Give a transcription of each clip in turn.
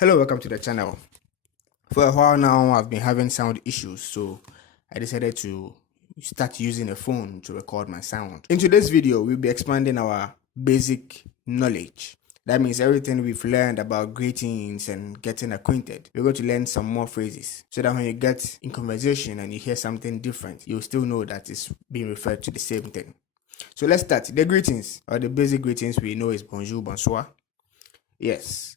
Hello, welcome to the channel. For a while now, I've been having sound issues, so I decided to start using a phone to record my sound. In today's video, we'll be expanding our basic knowledge. That means everything we've learned about greetings and getting acquainted. We're going to learn some more phrases so that when you get in conversation and you hear something different, you'll still know that it's being referred to the same thing. So let's start. The greetings, or the basic greetings we know is bonjour, bonsoir. Yes.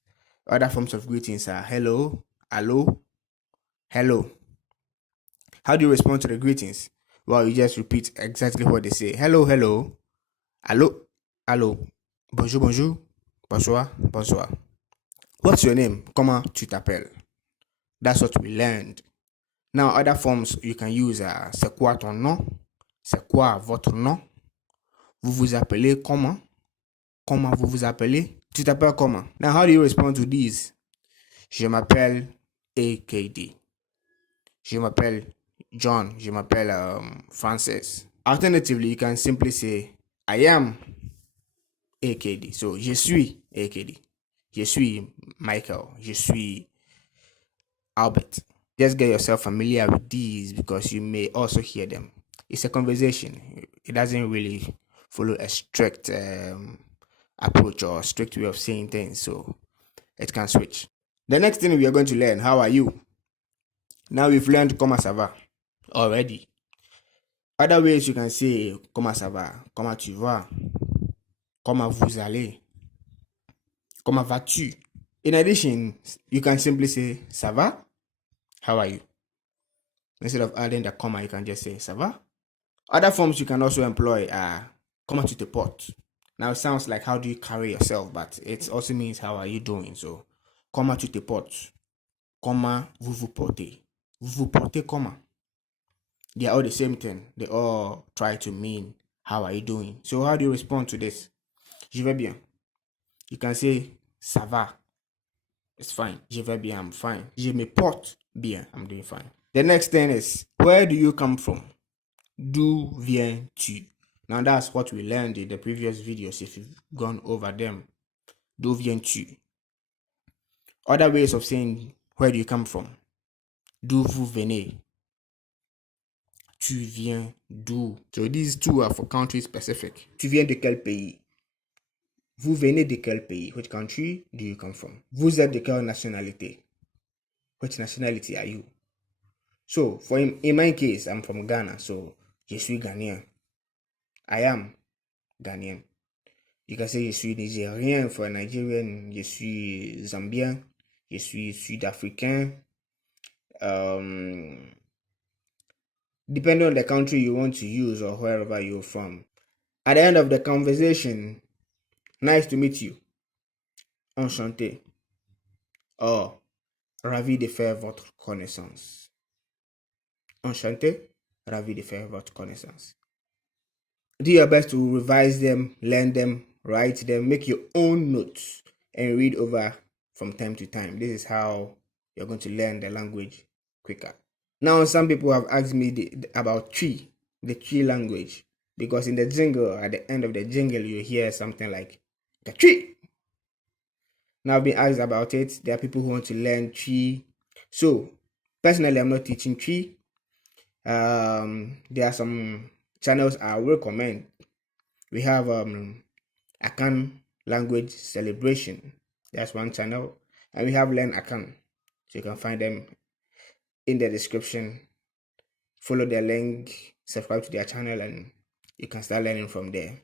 Other forms of greetings are hello, hello, hello. How do you respond to the greetings? Well, you just repeat exactly what they say. Hello, hello, hello, hello, bonjour, bonjour, bonsoir, bonsoir. What's your name? Comment tu t'appelles? That's what we learned. Now, other forms you can use are c'est quoi ton nom? C'est quoi votre nom? Vous vous appelez comment? Comment vous vous appelez? Tu t'appelles comment? Now, how do you respond to these? Je m'appelle AKD. Je m'appelle John. Je m'appelle Francis. Alternatively, you can simply say I am AKD. So, je suis AKD. Je suis Michael. Je suis Albert. Just get yourself familiar with these because you may also hear them. It's a conversation. It doesn't really follow a strict approach or strict way of saying things, so it can switch. The next thing we are going to learn, how are you? Now we've learned comment ça va already. Other ways you can say comment ça va, comment tu vas, comment vous allez, comment vas-tu. In addition, you can simply say ça va, how are you? Instead of adding the comma, you can just say ça va. Other forms you can also employ are comment tu te portes. Now it sounds like how do you carry yourself, but it also means how are you doing. So comment tu te portes, comment vous vous portez. Vous vous portez comment? They are all the same thing. They all try to mean how are you doing. So how do you respond to this? Je vais bien. You can say ça va. It's fine. Je vais bien. I'm fine. Je me porte bien. I'm doing fine. The next thing is, where do you come from? D'où viens-tu? Now that's what we learned in the previous videos if you've gone over them. D'où viens-tu? Other ways of saying where do you come from? D'où vous venez? Tu viens d'où? So these two are for country specific. Tu viens de quel pays? Vous venez de quel pays? Which country do you come from? Vous êtes de quelle nationalité? Which nationality are you? So in my case, I'm from Ghana, so je suis Ghanaian. I am Ghanaian. You can say je suis Nigérien for a Nigerian. Je suis Zambien. Je suis Sud-Africain. Depending on the country you want to use or wherever you're from. At the end of the conversation, nice to meet you. Enchanté. Or Ravi de faire votre connaissance. Enchanté. Ravi de faire votre connaissance. Do your best to revise them, learn them, write them, make your own notes, and read over from time to time. This is how you're going to learn the language quicker. Now, some people have asked me about tree, the tree language, because in the jingle, at the end of the jingle, you hear something like the tree. Now, I've been asked about it. There are people who want to learn tree. So, personally, I'm not teaching tree. There are some channels I recommend. We have Akan Language Celebration. That's one channel. And we have Learn Akan. So you can find them in the description. Follow their link, subscribe to their channel, and you can start learning from there.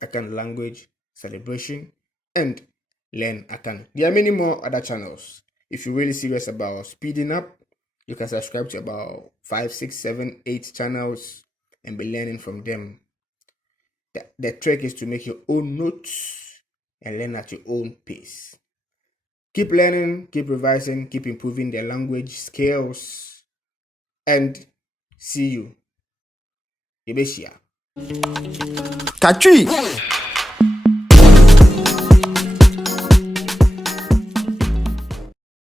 Akan Language Celebration and Learn Akan. There are many more other channels. If you're really serious about speeding up, you can subscribe to about 5, 6, 7, 8 channels and be learning from them. The trick is to make your own notes and learn at your own pace. Keep learning, keep revising, keep improving their language skills, and see you. Yebeshia. Catchy!